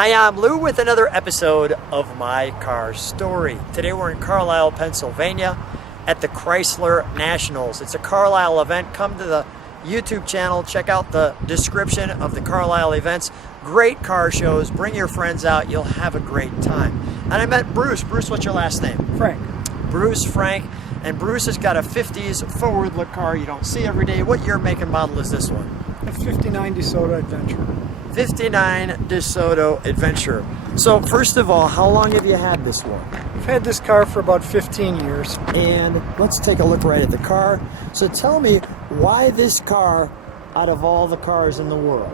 Hi, I'm Lou with another episode of My Car Story. Today we're in Carlisle, Pennsylvania at the Chrysler Nationals. It's a Carlisle event. Come to the YouTube channel, check out the description of the Carlisle events. Great car shows. Bring your friends out. You'll have a great time. And I met Bruce. Bruce, what's your last name? Frank. Bruce Frank. And Bruce has got a 50s forward look car you don't see every day. What year, make, and model is this one? A 59 Desoto Adventurer. 59 Desoto Adventurer. So first of all, how long have you had this one? I've had this car for about 15 years. And let's take a look right at the car. So tell me, why this car out of all the cars in the world?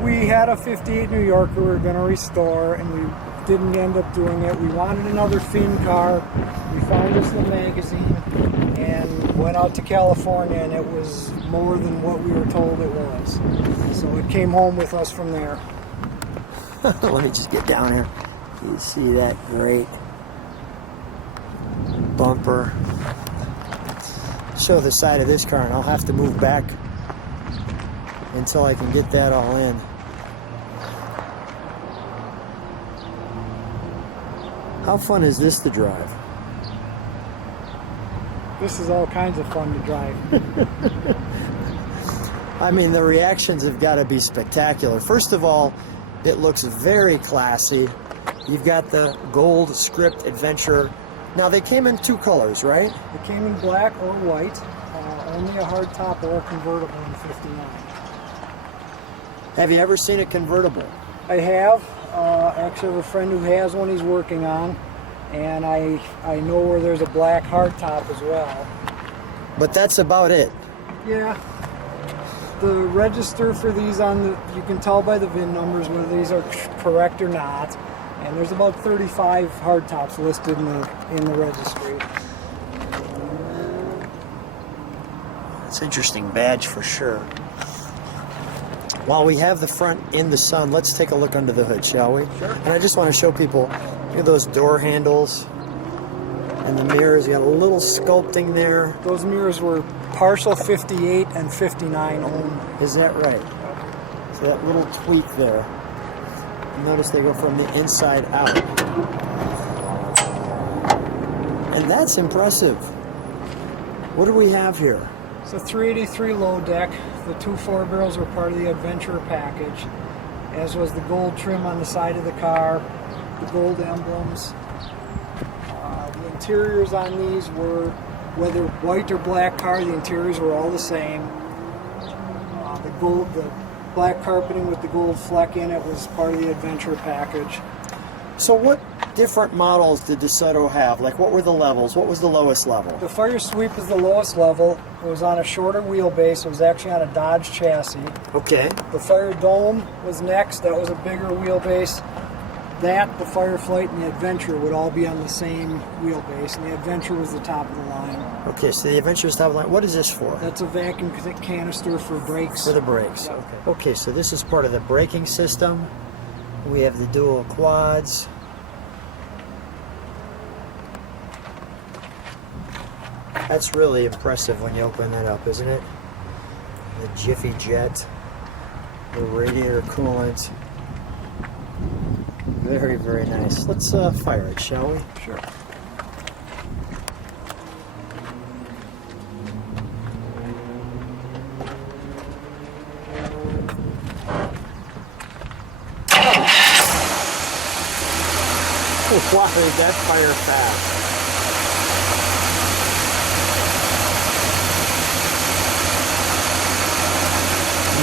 We had a 58 New Yorker we were going to restore, and we didn't end up doing it. We wanted another theme car. We found this in the magazine and went out to California, and it was more than what we were told it was. So it came home with us from there. Let me just get down here. You see that great bumper. Show the side of this car, and I'll have to move back until I can get that all in. How fun is this to drive? This is all kinds of fun to drive. I mean, the reactions have got to be spectacular. First of all, it looks very classy. You've got the gold script Adventurer. Now, they came in two colors, right? It came in black or white, only a hardtop or a convertible in 59. Have you ever seen a convertible? I have. Actually, I have a friend who has one he's working on, and I know where there's a black hardtop as well. But that's about it. Yeah. The register for these you can tell by the VIN numbers whether these are correct or not. And there's about 35 hardtops listed in the registry. It's an interesting badge for sure. While we have the front in the sun, let's take a look under the hood, shall we? Sure. And I just want to show people, look at those door handles and the mirrors. You got a little sculpting there. Those mirrors were partial 58 and 59 only. Is that right? So that little tweak there. Notice they go from the inside out. And that's impressive. What do we have here? It's a 383 low deck. The two four-barrels were part of the Adventurer package, as was the gold trim on the side of the car, the gold emblems. The interiors on these were, whether white or black car, the interiors were all the same. The black carpeting with the gold fleck in it was part of the Adventurer package. So what different models did DeSoto have? Like, what were the levels? What was the lowest level? The Fire Sweep is the lowest level. It was on a shorter wheelbase. It was actually on a Dodge chassis. Okay. The Fire Dome was next. That was a bigger wheelbase. That, the Fireflight, and the Adventurer would all be on the same wheelbase, and the Adventurer was the top of the line. Okay, so the Adventurer's top of the line. What is this for? That's a vacuum canister for brakes. For the brakes. Yeah. Okay. Okay, so this is part of the braking system. We have the dual quads. That's really impressive when you open that up, isn't it? The Jiffy Jet, the radiator coolant. Very, very nice. Let's fire it, shall we? Sure. Wow, did that fire fast.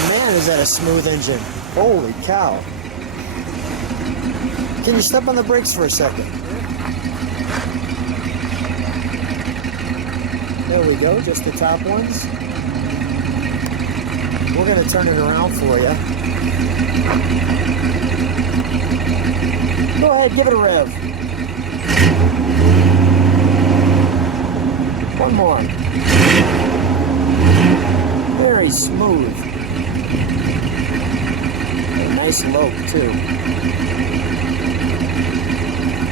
Man, is that a smooth engine. Holy cow. Can you step on the brakes for a second? There we go, just the top ones. We're going to turn it around for you. Go ahead, give it a rev. One more. Very smooth. A nice lope, too.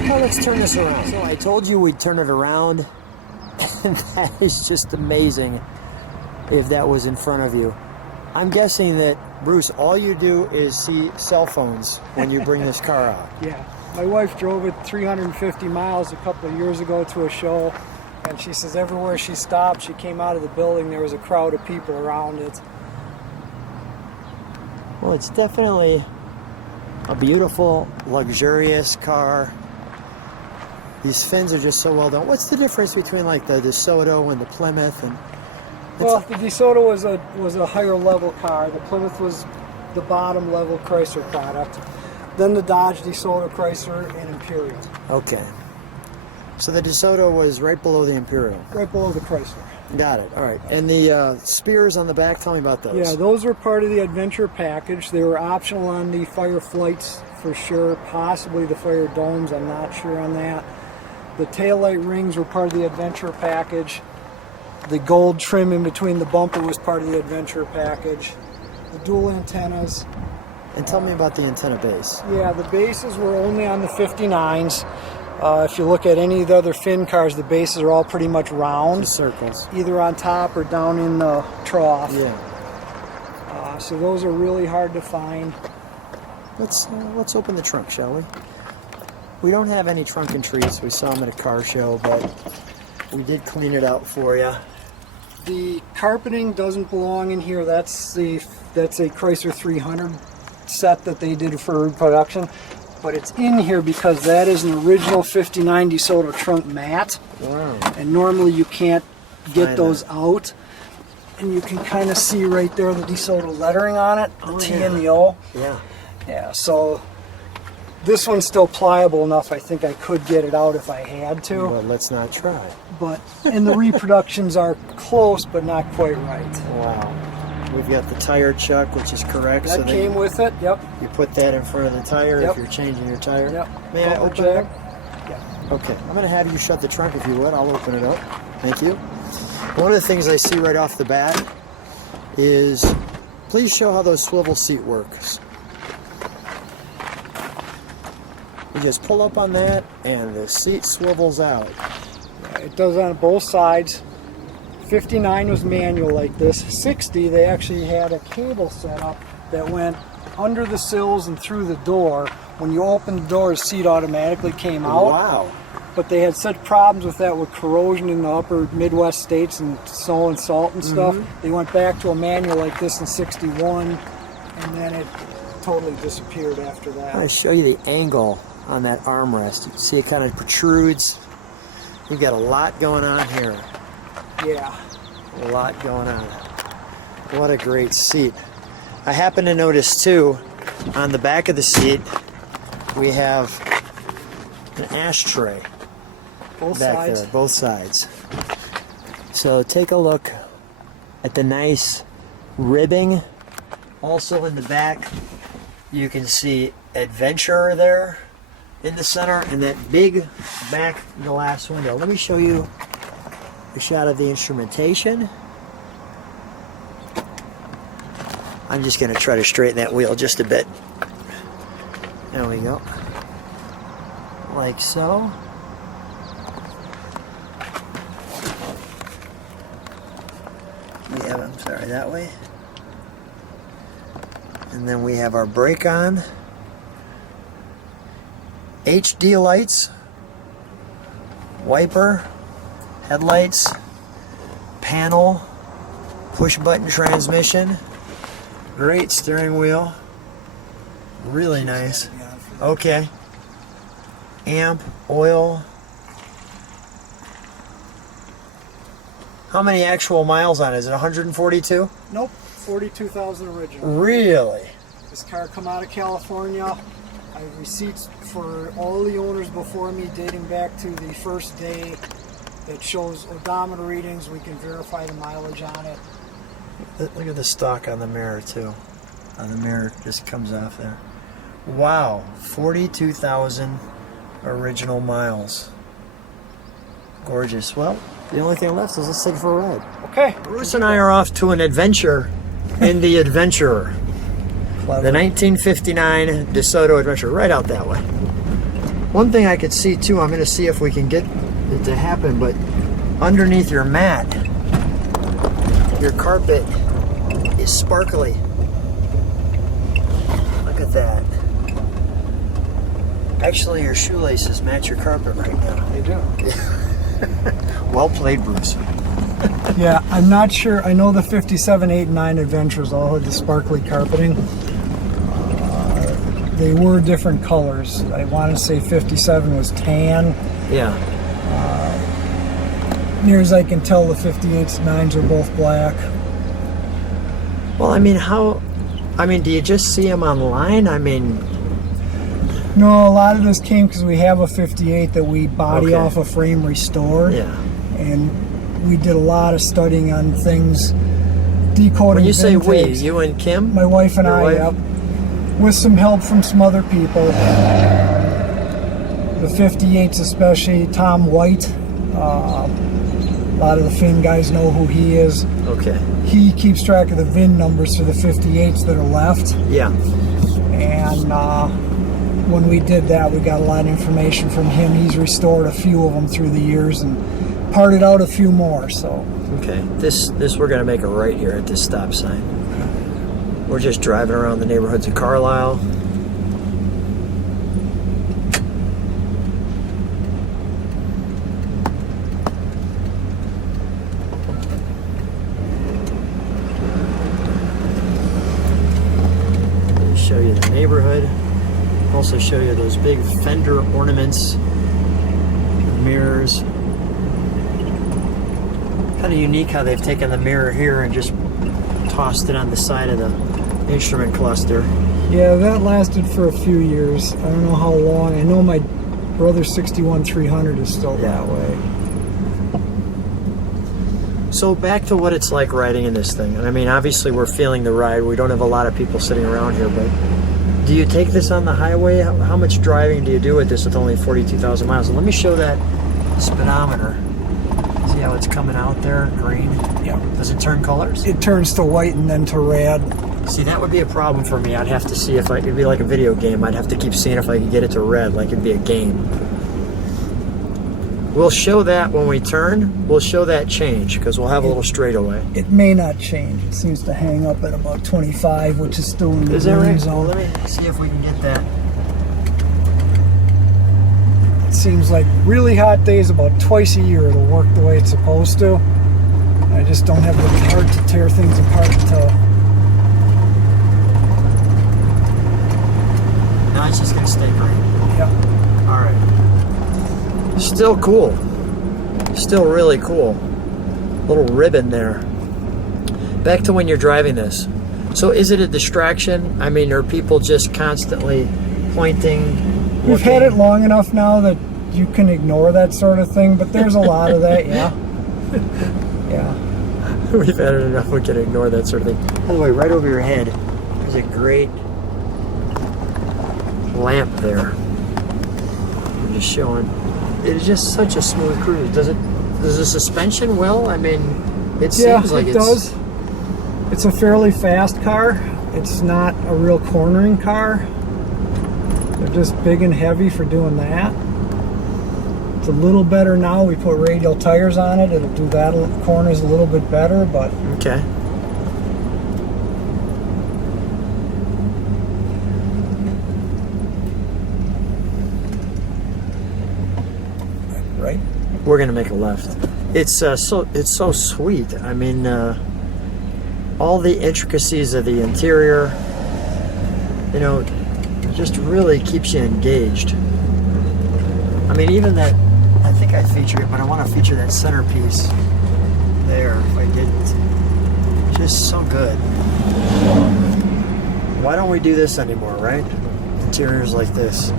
Now let's turn this around. So I told you we'd turn it around. And that is just amazing if that was in front of you. I'm guessing that, Bruce, all you do is see cell phones when you bring this car out. Yeah. My wife drove it 350 miles a couple of years ago to a show, and she says everywhere she stopped, she came out of the building, there was a crowd of people around it. Well, it's definitely a beautiful, luxurious car. These fins are just so well done. What's the difference between like the DeSoto and the Plymouth? And well, the DeSoto was a higher level car. The Plymouth was the bottom level Chrysler product. Then the Dodge, DeSoto, Chrysler, and Imperial. Okay. So the DeSoto was right below the Imperial. Right below the Chrysler. Got it. All right. And the spears on the back, tell me about those. Yeah, those were part of the Adventure package. They were optional on the Fire Flights for sure, possibly the Fire Domes, I'm not sure on that. The taillight rings were part of the Adventure package. The gold trim in between the bumper was part of the Adventure package. The dual antennas. And tell me about the antenna base. Yeah, the bases were only on the 59s. If you look at any of the other Finn cars, the bases are all pretty much round. Just circles. Either on top or down in the trough. Yeah. So those are really hard to find. Let's open the trunk, shall we? We don't have any trunk and treats. We saw them at a car show, but we did clean it out for you. The carpeting doesn't belong in here. That's a Chrysler 300 set that they did for production. But it's in here because that is an original 59 DeSoto trunk mat. Wow. And normally you can't get Find those that. out. And you can kind of see right there the DeSoto lettering on it, the T yeah. and the O. Yeah. Yeah, so this one's still pliable enough. I think I could get it out if I had to. But let's not try. But and the reproductions are close, but not quite right. Wow. We've got the tire chuck, which is correct. That came with it. Yep. You put that in front of the tire Yep. if you're changing your tire. Yep. May I Bumper open it jack. up? Yeah. Okay. I'm going to have you shut the trunk if you would. I'll open it up. Thank you. One of the things I see right off the bat is, please show how those swivel seat works. You just pull up on that and the seat swivels out. It does on both sides. 59 was manual like this. 60, they actually had a cable set up that went under the sills and through the door. When you opened the door, the seat automatically came out. Wow. But they had such problems with that with corrosion in the upper Midwest states and snow and salt and stuff. They went back to a manual like this in 61, and then it totally disappeared after I'm that. going to show you the angle on that armrest. You can see it kind of protrudes. We've got a lot going on here. Yeah. A lot going on. What a great seat. I happen to notice too, on the back of the seat, we have an ashtray Both back sides. there, both sides. So take a look at the nice ribbing. Also in the back, you can see Adventurer there in the center and that big back glass window. Let me show you a shot of the instrumentation. I'm just going to try to straighten that wheel just a bit. There we go. Like so. We have, I'm sorry, that way. And then we have our brake on. HD lights. Wiper. Headlights, panel, push button transmission, great steering wheel, really nice. Okay. Amp, oil. How many actual miles on it? Is it 142? Nope, 42,000 original. Really? This car come out of California. I have receipts for all the owners before me dating back to the first day. That shows odometer readings. We can verify the mileage on it. Look at the stock on the mirror too. On the mirror just comes off there. Wow, 42,000 original miles. Gorgeous. Well, the only thing left is let's take it for a ride. Okay. Bruce and I are off to an adventure in the Adventurer. The 1959 DeSoto Adventurer, right out that way. One thing I could see too, I'm going to see if we can get it to happen, but underneath your mat, your carpet is sparkly. Look at that. Actually, your shoelaces match your carpet right now. They do. Well played, Bruce. Yeah, I'm not sure. I know the 57, 8, and 9 Adventurers all had the sparkly carpeting. They were different colors. I want to say 57 was tan. Yeah. Near as I can tell, the 58s and 9s are both black. Well, I mean, do you just see them online? I mean... No, a lot of this came because we have a 58 that we body Okay. off a frame restored. Yeah. And we did a lot of studying on things, decoding When you say we, vintage. you and Kim? My wife and Your I, wife? yep. With some help from some other people. The 58s especially, Tom White. A lot of the Finn guys know who he is. Okay. He keeps track of the VIN numbers for the 58s that are left. Yeah. And when we did that, we got a lot of information from him. He's restored a few of them through the years and parted out a few more. So. Okay. This we're gonna make a right here at this stop sign. We're just driving around the neighborhoods of Carlisle. Show you the neighborhood. Also show you those big fender ornaments, mirrors. Kind of unique how they've taken the mirror here and just tossed it on the side of the instrument cluster. Yeah, that lasted for a few years. I don't know how long. I know my brother's 61 300 is still that way. So back to what it's like riding in this thing. And I mean, obviously we're feeling the ride. We don't have a lot of people sitting around here, but do you take this on the highway? How much driving do you do with this with only 42,000 miles? And let me show that speedometer. See how it's coming out there, green? Yeah. Does it turn colors? It turns to white and then to red. See, that would be a problem for me. I'd have to see if it'd be like a video game. I'd have to keep seeing if I could get it to red, like it'd be a game. We'll show that when we turn. We'll show that change because we'll have a little straightaway. It may not change. It seems to hang up at about 25, which is still in the Is that green right? zone. Let me see if we can get that. It seems like really hot days, about twice a year, it'll work the way it's supposed to. I just don't have the heart to tear things apart to. No, it's just gonna stay green. Yeah. All right. Still cool. Still really cool. Little ribbon there. Back to when you're driving this. So is it a distraction? I mean, are people just constantly pointing? We've had it long enough now that you can ignore that sort of thing, but there's a lot of that, yeah. Yeah. We've had it enough we can ignore that sort of thing. By the way, right over your head, there's a great lamp there. I'm just showing. It is just such a smooth cruise. Does the suspension will? I mean, it seems like it does. It's a fairly fast car. It's not a real cornering car. They're just big and heavy for doing that. It's a little better now. We put radial tires on it. It'll do that corners a little bit better, but okay. right. We're gonna make a left. It's so sweet. I mean, all the intricacies of the interior, you know, just really keeps you engaged. I mean, even that, I think I feature it, but I want to feature that centerpiece there if I didn't. Just so good. Why don't we do this anymore, right? Interiors like this.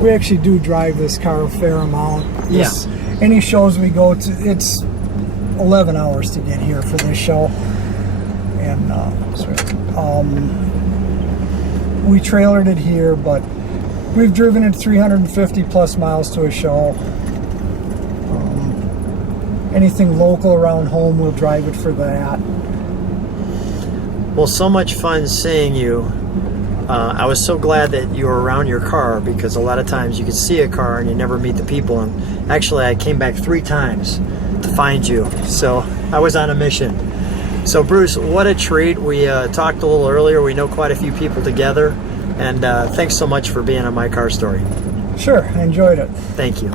We actually do drive this car a fair amount. Any shows we go to, it's 11 hours to get here for this show. And we trailered it here, but we've driven it 350 plus miles to a show. Anything local around home, we'll drive it for that. Well, so much fun seeing you. I was so glad that you were around your car because a lot of times you could see a car and you never meet the people. And actually, I came back 3 times to find you. So I was on a mission. So Bruce, what a treat. We talked a little earlier. We know quite a few people together. And thanks so much for being on My Car Story. Sure, I enjoyed it. Thank you.